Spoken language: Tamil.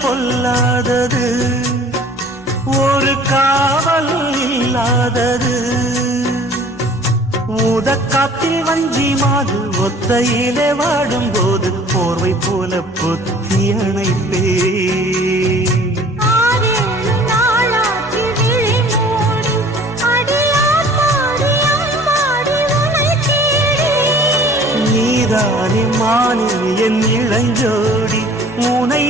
பொல்லாதது ஒரு காவல் இல்லாதது ஊதக்காத்தில் வஞ்சி மாது ஒத்தையிலே வாடும்போது போர்வை போல பொத்தி அணைப்பே நீதானே மானே என் இளஞ்சோடி உனை